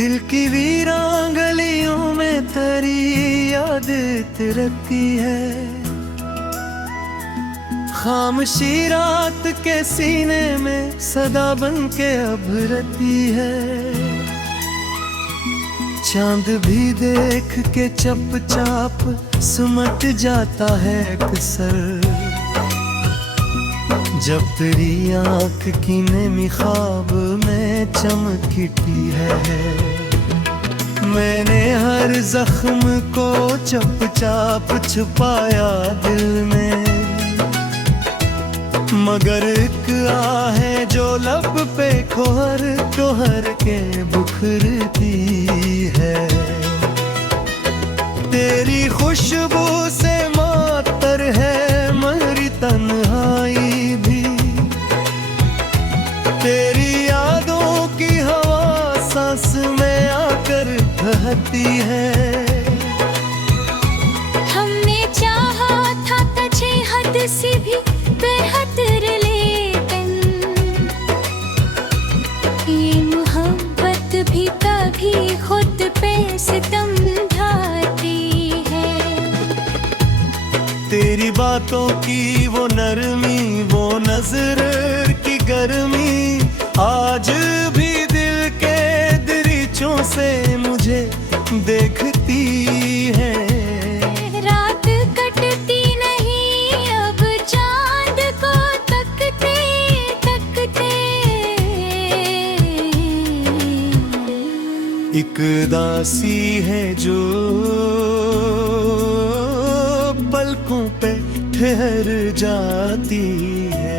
दिल की वीरान गलियों में तेरी याद तिरकती है। खामोशी रात के सीने में सदा बन के अभरती है। चांद भी देख के चपचाप सुमट जाता है अक्सर, जब तेरी आँख की नेमी ख्वाब में चमकती है। मैंने हर जख्म को चुपचाप छुपाया दिल में, मगर एक आहे जो लब पे खोहर तोहर के बुखरती है। तेरी खुशबू से मातर है मरी तन्हाई भी, तेरी यादों की हवा सांस में आकर बहती है। हमने चाहा था तुझे हद से भी बेहतर, लेकिन ये मोहब्बत भी कभी खुद पे सितम ढाती है। तेरी बातों की वो नरमी, वो नजर की गर्मी आज भी दिल के दरीचों से मुझे देखती है। रात कटती नहीं अब चांद को तकते तकते, एक दासी है जो पलकों पे ठहर जाती है।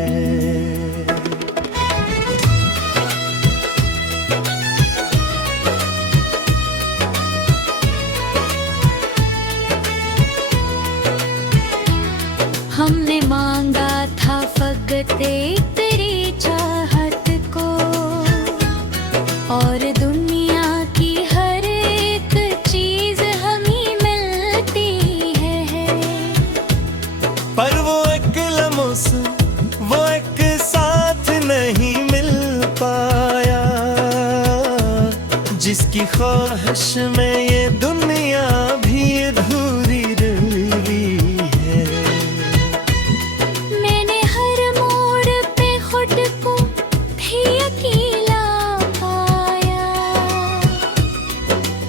हमने मांगा था फकत तेरी चाहत को, और दुनिया की हर एक चीज हमें मिलती है। पर वो एक लम्स, वो एक साथ नहीं मिल पाया, जिसकी ख्वाहिश में ये दुनिया भी अधूरी रही है। मैंने हर मोड़ पे खुद को भी अकेला पाया।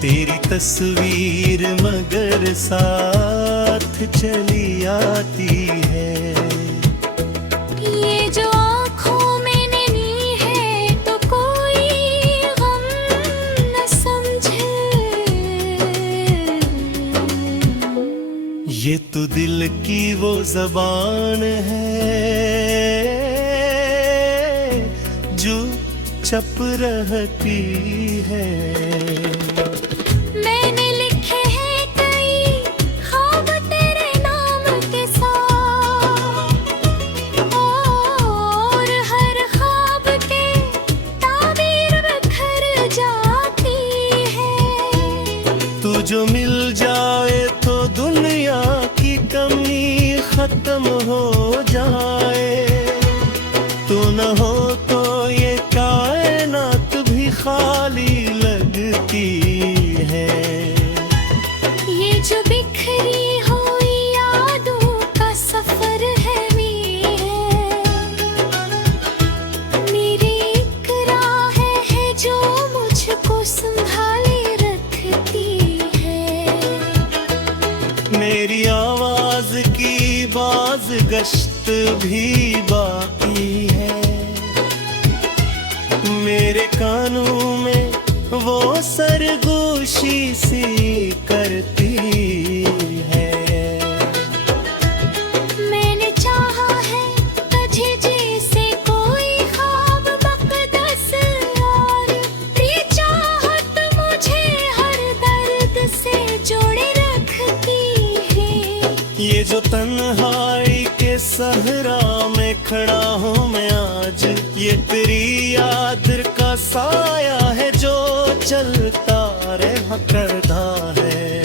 तेरी तस्वीर मगर साथ चली आती है। ये जो आँखों मैंने ली है तो कोई गम न समझे, ये तो दिल की वो ज़बान है जो चप रहती है। मैंने लिखे हैं कई ख्वाब तेरे नाम के साथ, और हर ख्वाब के ताबीर बिखर जाती है। तू जो मिल जाए तो दुनिया की कमी खत्म हो जाए, तू न हो तो ये कायनात भी खाली लगती है। ये जो बिखरी हुई यादों का सफर है मेरी एक राह है जो मुझको संभाले रखती है। मेरी आवाज की बाज गश्त भी बाकी है, मेरे कानों में वो सरगोशी सी करती है। मैंने चाहा है तुझे जैसे कोई ख्वाब मक़दस, और ये चाहत मुझे हर दर्द से जोड़े रखती है। ये जो तन्हाई के सहरा में खड़ा हूँ मैं आज, ये तेरी याद का साया है जो चलता रहा करता है।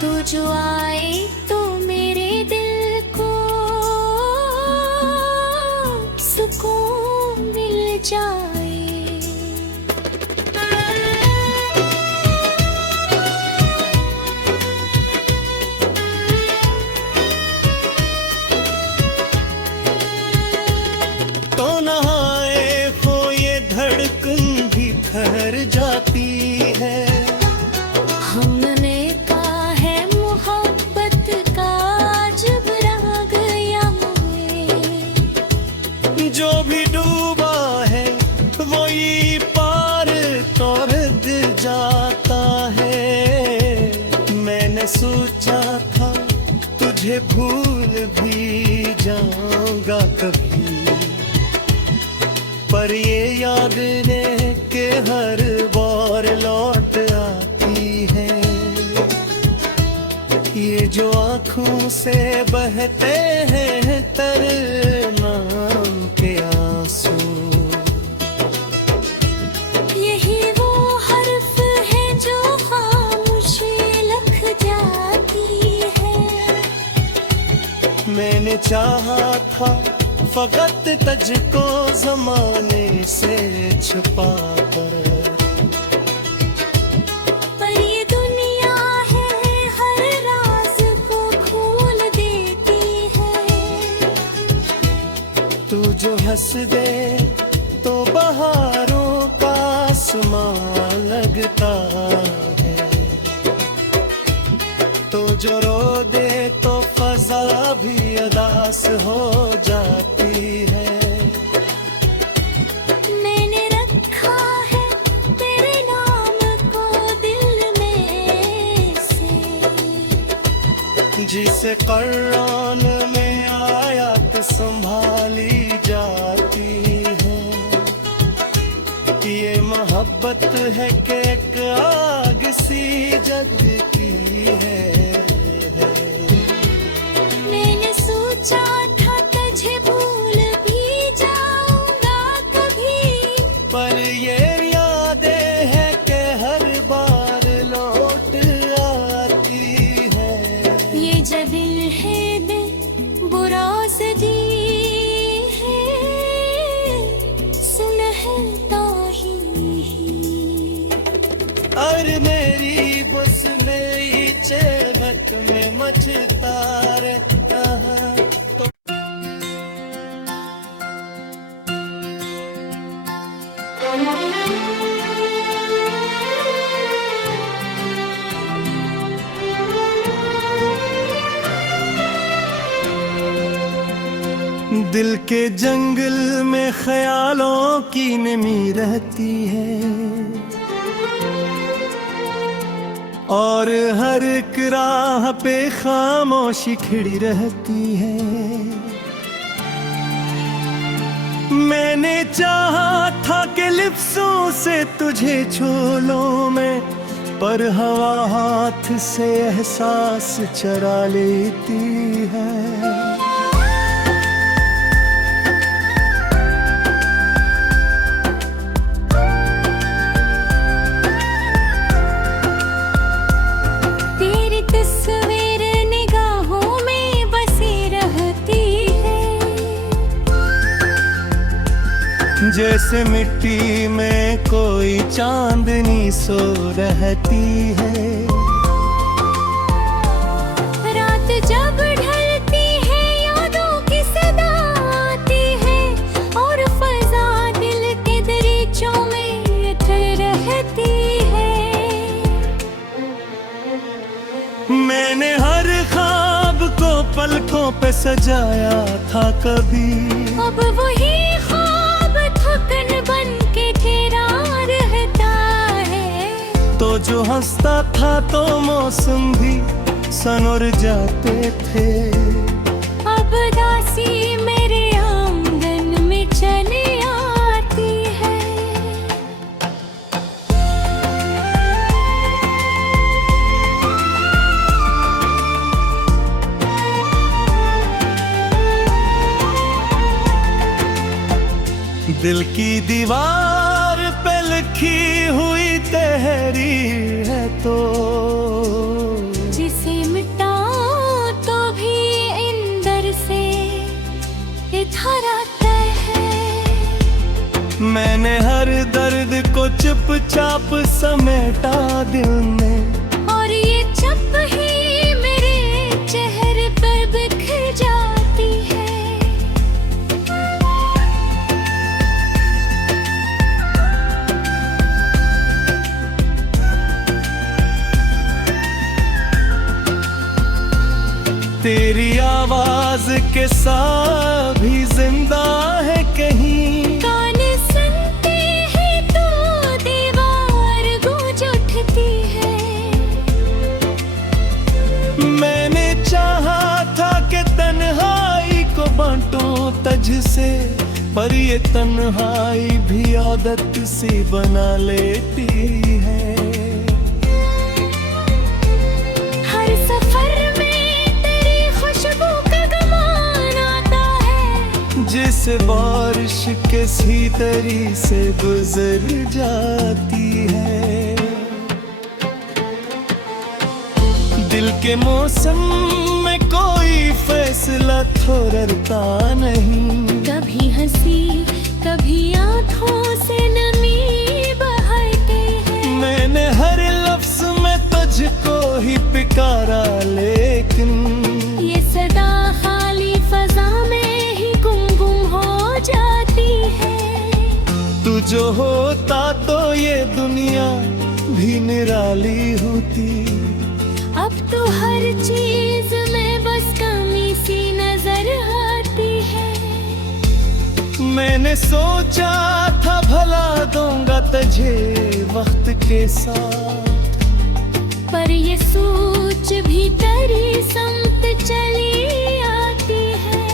तू जो आए तो मेरे दिल को सुकून मिल जाए। तुझे भूल भी जाऊंगा कभी, पर ये यादें के हर बार लौट आती है। ये जो आँखों से बहते हैं तेरे नाम के आंसू, यही वो हर्फ है जो खामोशी लिख जाती है। मैंने चाहा था फकत तुझको ज़माने से छुपा कर, पर ये दुनिया है हर राज को खोल देती है। तू जो हंस दे तो बहारों का आसमां लगता है, तो जो रो दे तो फजा भी अदास हो जाती है। मैंने रखा है तेरे नाम को दिल में से, जिसे कुरान में आयत संभाली जाती है। ये मोहब्बत है कि एक आग सी जगती है। मैंने सोचा था तुझे भूल भी जाऊंगा कभी, पर ये यादें है कि हर बार लौट आती है। ये जो दिल है दिल बुरा सदी है, सुनहरता ही। और मेरी बस मेरी चहक में मचता रहता है। दिल के जंगल में ख्यालों की नमी रहती है, और हर एक राह पे खामोशी खिड़ी रहती है। मैंने चाहा था कि लिप्सों से तुझे छू लूं मैं, पर हवा हाथ से एहसास चरा लेती है। तेरी तस्वीर निगाहों में बसी रहती है, जैसे मिट्टी में कोई चांदनी सो रहती है। रात जब ढलती है यादों की सदा आती है, और फजा दिल के दरीचों में उतर रहती है। मैंने हर ख्वाब को पलकों पे सजाया था कभी, अब वही ख्वाब थकन बन के तेरा रहता है। तो जो हंसता था तो मौसम भी सनोर जाते थे। अब दासी मेरे आंगन में चली आती है। दिल की दीवार पे लिखी हुई तहरीर है, तो जिसे मिटाओ तो भी इंदर से इधर आता है। मैंने हर दर्द को चुपचाप समेटा दिल में, और ये चप ही मेरे चेहरे पर बिखर जाती है। तेरी आवाज के साथ भी जिंदा है कहीं। कान सुनते हैं तो दीवार गूंज उठती है। मैंने चाहा था तुझसे, पर ये तन्हाई भी आदत सी बना लेती है। हर सफर में तेरी खुशबू का गुमान आता है, जिसे बारिश किसी तरी से गुजर जाती है। दिल के मौसम में कोई फैसला ठहरता नहीं, कभी हंसी कभी आंखों से नमी बहाते हैं। मैंने हर लफ्ज में तुझको ही पुकारा, लेकिन ये सदा खाली फजा में ही गुम हो जाती है। तू जो होता तो ये दुनिया भी निराली होती। अब तो हर चीज में बस कमी सी नजर आती है। मैंने सोचा था भला दूंगा तुझे वक्त के साथ, पर ये सोच भी तेरी समत चली आती है।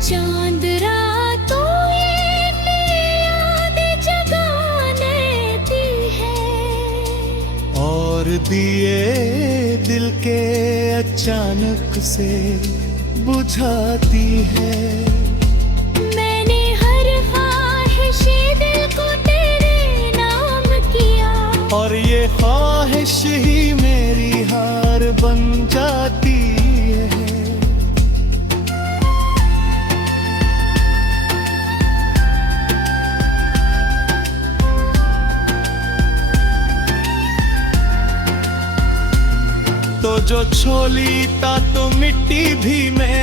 चांद रातों ये यादें जगा देती है, और दिए दिल के अचानक से बुझाती है। मैंने हर ख्वाहिश दिल को तेरे नाम किया, और ये ख्वाहिश ही मेरी हार बन जाती है। तो जो छोली ता तो मिट्टी भी मैं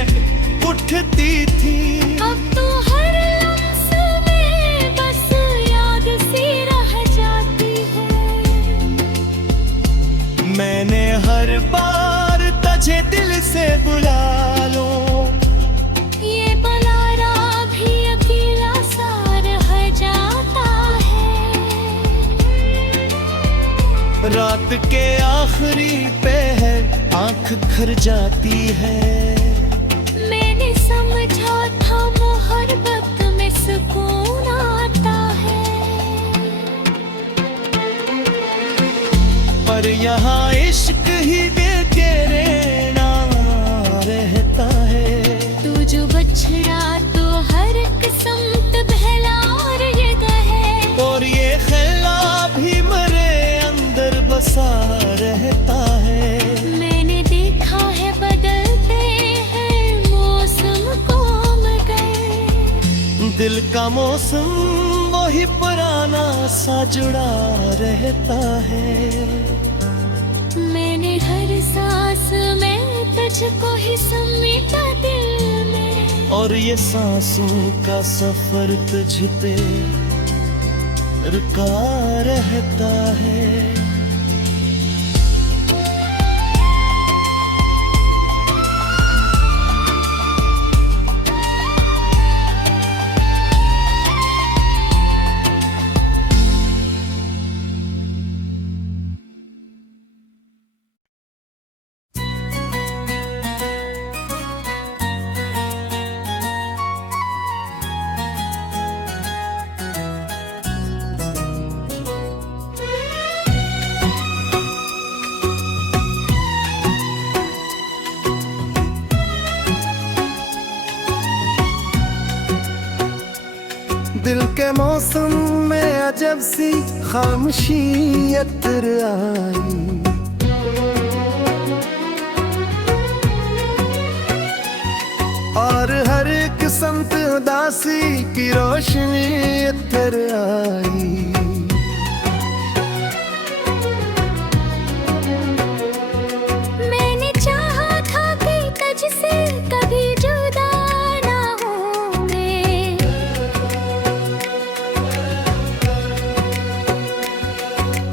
उठती थी। अब तो हर लम्स में बस याद सी रह जाती है। मैंने हर बार तुझे दिल से बुला लो, ये बुलारा भी अकेला सा रह जाता है। रात के आखिरी पहर आंख खर जाती है। मैंने समझा था मोहब्बत में सुकून आता है, पर यहाँ इश्क ही बेचैन रहता है। तू जो बछड़ा तो हर किस्मत बहला रहता है, और ये ख्याला भी मरे अंदर बसा रहता है। मैंने देखा है बदलते हैं मौसम को मगर दिल का मौसम वही पुराना सा जुड़ा रहता है। मैंने हर सांस में तुझको ही समेटा दिल में, और ये सांसों का सफर तुझ पे रुका रहता है। दिल के मौसम में अजब सी खामोशी अतर आई। और हर किस्म उदासी की रोशनी अतर आई। मैंने चाहा था कि तुझसे कभी जुदा ना हूँ मैं,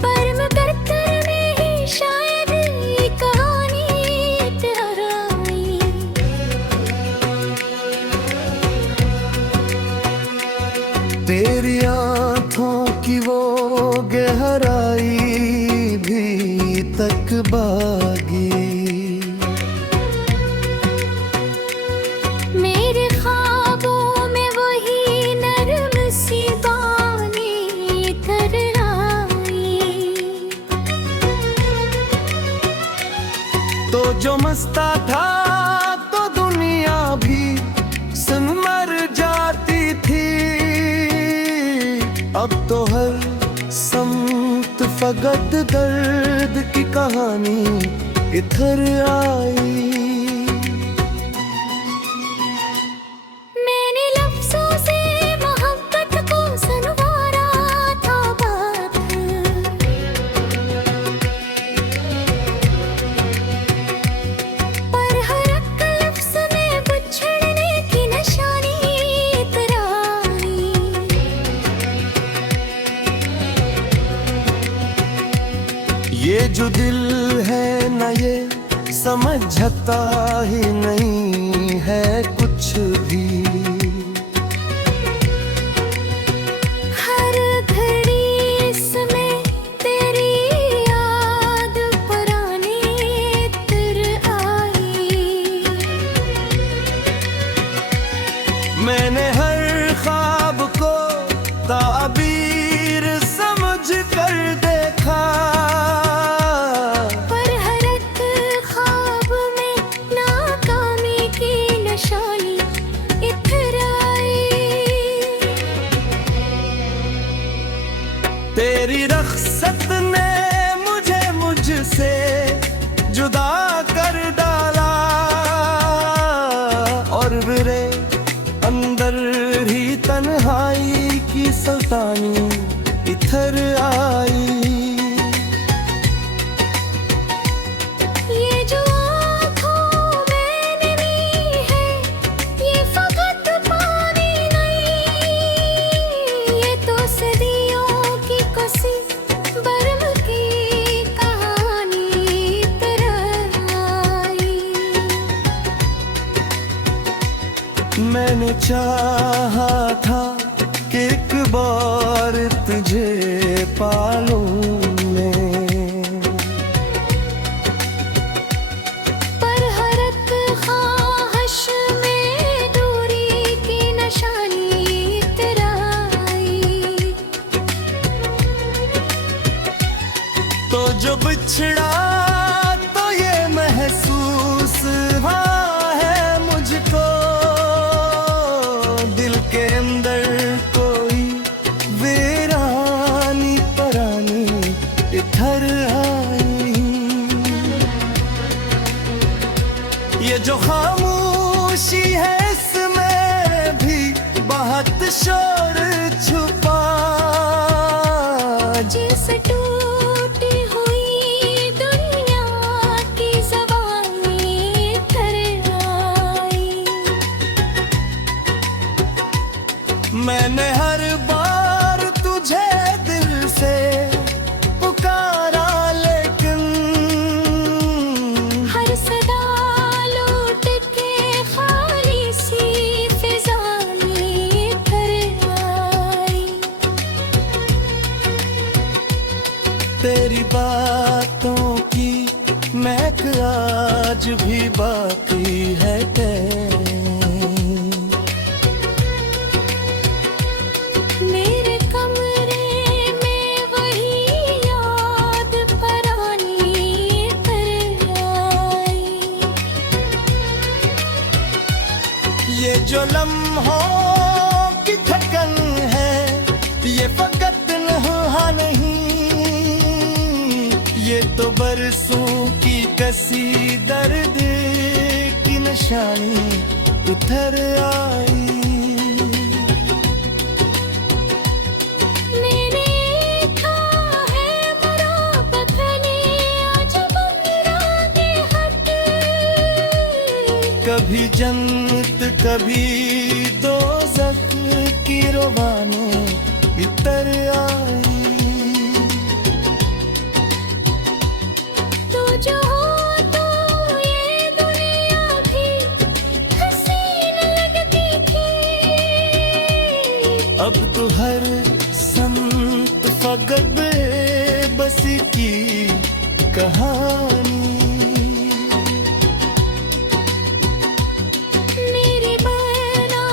पर मगर करने ही शायद ये कहानी तहराई। तेरी आंखों की वो गहराई भी तक बागी। मेरे ख्वाबों में वही नरम सी बानी कर आई। तो जो मस्ता था तो दुनिया भी सुन मर जाती थी। अब तो हर समत फकत दर्द की कहानी इधर आई। मैंने लफ्जों से मोहब्बत को सुनवारा था बात, पर हर एक लफ्ज में बिछड़ने की निशानी इतराई। ये जो दिल है न ये समझता ही नहीं है कुछ भी। हर घड़ी इसमें तेरी याद पुरानी तर आई। मैंने हर ख्वाब को ताबीर समझ कर देखा। पर हर एक ख्वाब में नाकामी की निशानी इधर आई। तेरी रख्सत ने मुझे मुझसे जुदा कर डाला और मेरे अंदर ही तन्हाई की सुल्तानी इधर आई। ये जो आँखों में नमी है ये फकत पानी नहीं। ये तो सदियों की कसी बर्म की कहानी तरह आई। मैंने चाहा था कि एक बार तुझे पालूं मैं, पर हर एक ख्वाहिश में दूरी की निशानी इतराई। तो जो बिछड़ा तो ये महसूस हुआ है मुझको। दिल के अंदर कोई वीरानी परानी इधर आई। ये जो खामोशी है इसमें भी बहुत शोर छुपा। जिस टूटी हुई दुनिया की ज़बानी इधर आई। मैंने हर बार तुझे दिल से पुकारा लेकिन हर सदा लौट के खाली सी फिजानी इधर आई। तेरी बातों की महक आज भी बाकी है मेरे कमरे में वही याद पुरानी इधर आई। ये जो लम्हों की थकन है ये फकत नहा नहीं। ये तो बरसों की कसी दर्द की निशानी उधर आई। मैंने देखा है मरा पथने आज बंगरागे हट। कभी जन्नत कभी दोज़ख की रवानी इधर आई। तो जो हो तो ये दुनिया भी हसीन लगती थी। अब तो हर संत फगत बस की कहानी मेरे बना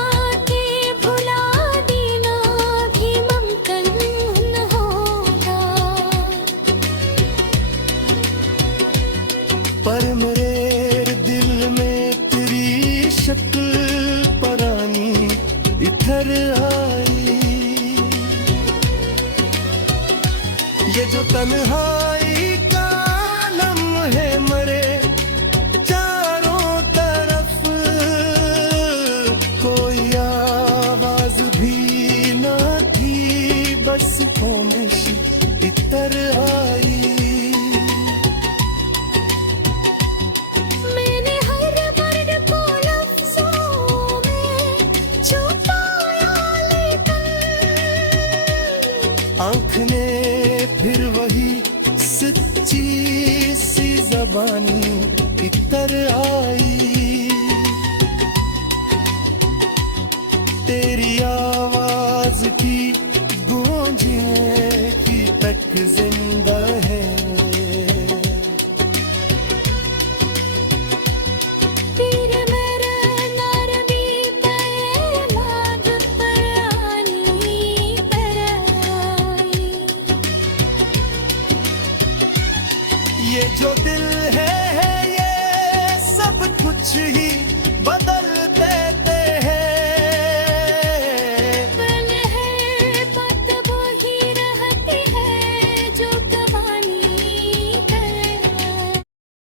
के भुला देना भी मुमकिन न होगा, पर मेरे दिल में तेरी शक्ल परानी इधर आई। ये जो तन्हाई का लम्हे मरे चारों तरफ, कोई आवाज भी न थी, बस खामोश इतर आई। मैंने हर वर्ड को लफ्जों में छुपाया, लेकिन आँख ने फिर वही सच्ची सी जबानी इतर आई। तेरी आवाज की गूंजने की तक जिंदा है। फिर मेरे नरमी पैमाद परानी पर आई। ये जो दिल है ये सब कुछ ही बदल